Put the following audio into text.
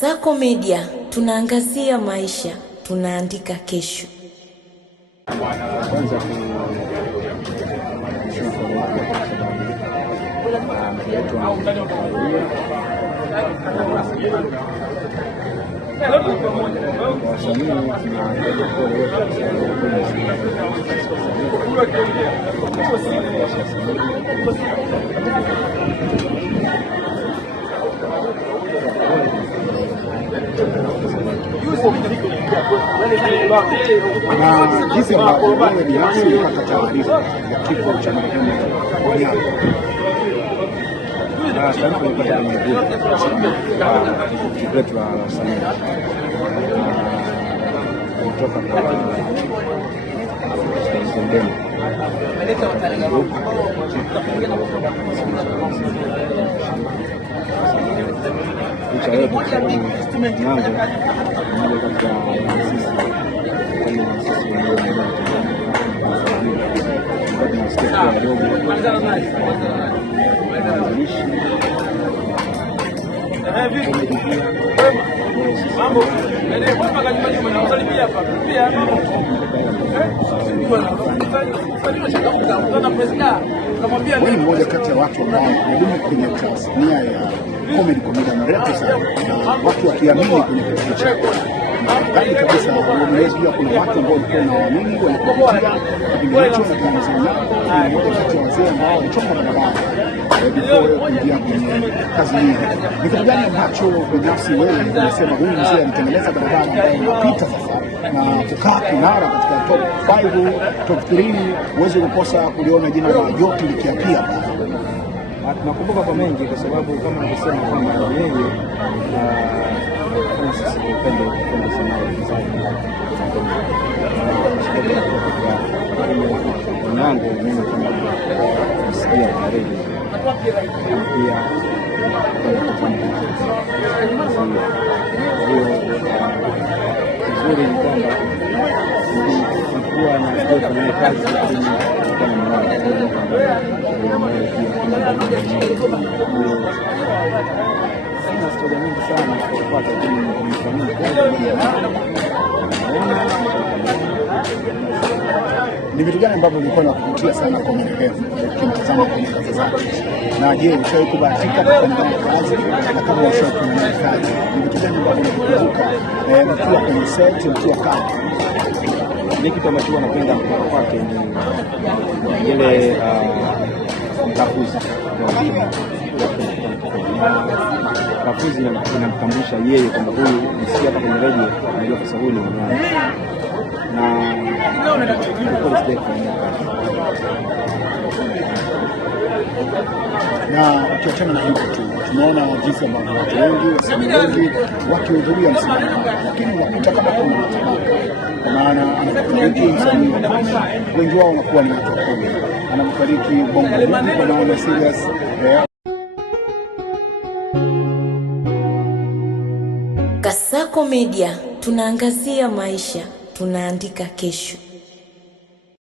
Kasako Media, tunaangazia maisha, tunaandika kesho. Kwanza na jinsi ambavyo wewe binafsi ulipata taarifa ya kifo cha marehemu Onyango. Taarifa ilipata kwenye group la wasanii kutoka kwa Sendeni. Licha yote kwa sababu Onyango mmoja kati ya waasisi kama sisi wenyewe tunasikia kwa wadogo wewe ni mmoja kati ya watu ambao wamedumu kwenye tasnia ya comedy kwa muda mrefu sana, na watu wakiamini kwenye kitu chako. Ndani kabisa umeelezea kuna watu ambao walikuwa wanaamini walipokuja kipindi hicho, na Tanzania ni mmoja kati ya wazee ambao walichoma barabara before kuingia kwenye kazi hii. Ni kitu gani ambacho binafsi wewe unasema huyu mzee alitengeneza barabara ambayo inapita sasa na kukaa kinara katika top 5, top 3, uweze kukosa kuliona jina la Joti likiapia? Tunakumbuka kwa mengi kwa sababu kama nilivyosema kwamba yeye kama sisi upendo sana Onyango, mimi kama msikia karibu pia vizuri ni kwamba nilikuwa na kufanya kazi kwa sina historia nyingi sana kupata ni vitu gani ambavyo vilikuwa vinakuvutia sana kwa marehemu ukimtazama kwenye kazi zake? Na je, ushawahi kubahatika kufanya kazi? Na kama ushawahi kufanya kazi, ni vitu gani ambavyo unakumbuka mkiwa kwenye set, mkiwa kazi? Ni kitu ambacho wanapenda kwake ni ile kafuzi inamtambulisha yeye kwamba huyu msikia hapa kwenye radio, unajua kwa sababu ni mwana na ukiachana na hivyo tu, tunaona jinsi ambavyo watu wengi wasanii wengi wakihudhuria msibani, lakini unakuta kama kuna matabaka, kwa maana anapofariki msanii wengi wao wanakuwa ni watu wakubwa, anapofariki bongo kwa maana serious. Kasako Media, tunaangazia maisha, tunaandika kesho.